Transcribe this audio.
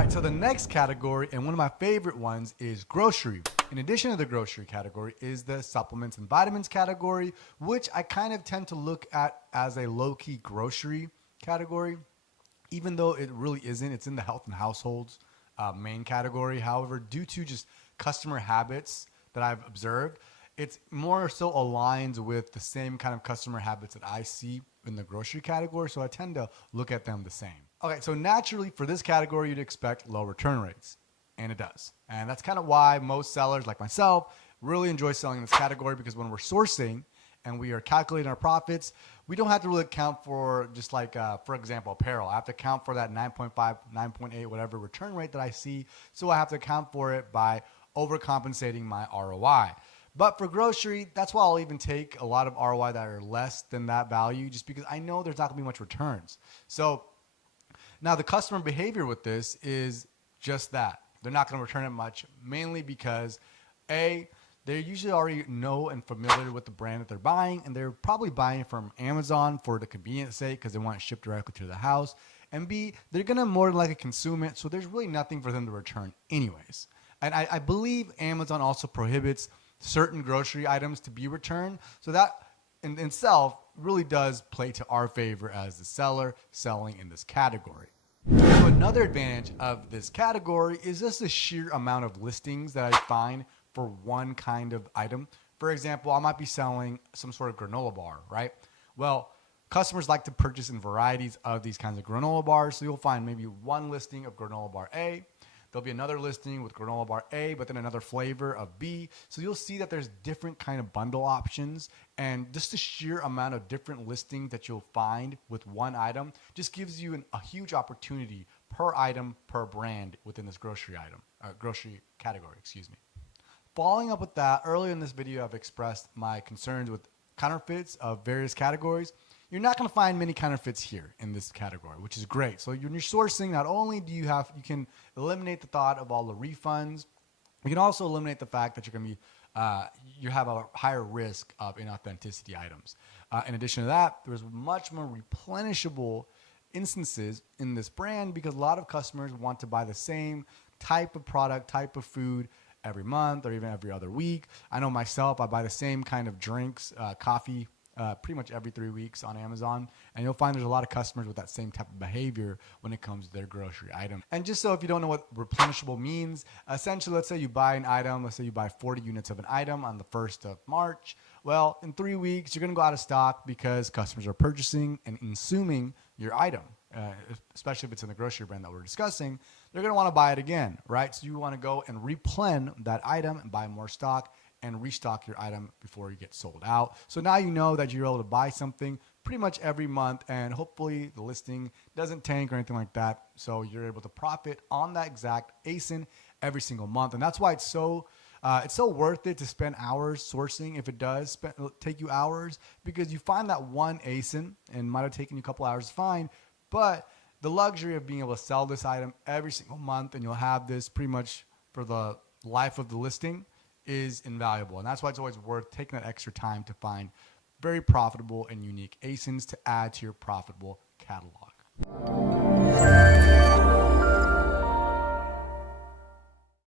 right, so the next category, and one of my favorite ones, is grocery. In addition to the grocery category is the supplements and vitamins category, which I kind of tend to look at as a low-key grocery category, even though it really isn't. It's in the health and households main category. However, due to just customer habits that I've observed, it's more so aligns with the same kind of customer habits that I see in the grocery category, so I tend to look at them the same. Okay, so naturally for this category, you'd expect low return rates, and it does. And that's kind of why most sellers like myself really enjoy selling in this category, because when we're sourcing and we are calculating our profits, we don't have to really account for just like, for example, apparel. I have to account for that 9.5, 9.8, whatever return rate that I see. So I have to account for it by overcompensating my ROI. But for grocery, that's why I'll even take a lot of ROI that are less than that value, just because I know there's not gonna be much returns. So now the customer behavior with this is just that. They're not gonna return it much, mainly because A, they usually already know and familiar with the brand that they're buying, and they're probably buying it from Amazon for the convenience sake because they want it shipped directly to the house. And B, they're gonna more than likely consume it, so there's really nothing for them to return anyways. And I believe Amazon also prohibits certain grocery items to be returned, so that in itself really does play to our favor as the seller selling in this category. So another advantage of this category is just the sheer amount of listings that I find for one kind of item. For example, I might be selling some sort of granola bar, right? Well, customers like to purchase in varieties of these kinds of granola bars, so you'll find maybe one listing of granola bar A. There'll be another listing with granola bar A, but then another flavor of B. So you'll see that there's different kind of bundle options, and just the sheer amount of different listings that you'll find with one item just gives you a huge opportunity per item, per brand within this grocery category, excuse me. Following up with that, earlier in this video, I've expressed my concerns with counterfeits of various categories. You're not going to find many counterfeits here in this category, which is great. So when you're sourcing, not only do you can eliminate the thought of all the refunds, you can also eliminate the fact that you're going to be, you have a higher risk of inauthenticity items. In addition to that, there's much more replenishable instances in this brand because a lot of customers want to buy the same type of product, type of food every month or even every other week. I know myself, I buy the same kind of drinks, coffee, pretty much every 3 weeks on Amazon, and you'll find there's a lot of customers with that same type of behavior when it comes to their grocery item. And just so if you don't know what replenishable means, essentially, let's say you buy an item, let's say you buy 40 units of an item on the 1st of March. Well, in 3 weeks, you're gonna go out of stock because customers are purchasing and consuming your item, especially if it's in the grocery brand that we're discussing. They're gonna wanna buy it again, right? So you wanna go and replen that item and buy more stock and restock your item before you get sold out. So now you know that you're able to buy something pretty much every month, and hopefully the listing doesn't tank or anything like that. So you're able to profit on that exact ASIN every single month. And that's why it's so worth it to spend hours sourcing if it does take you hours, because you find that one ASIN and might have taken you a couple hours to find, but the luxury of being able to sell this item every single month and you'll have this pretty much for the life of the listing is invaluable. And that's why it's always worth taking that extra time to find very profitable and unique ASINs to add to your profitable catalog.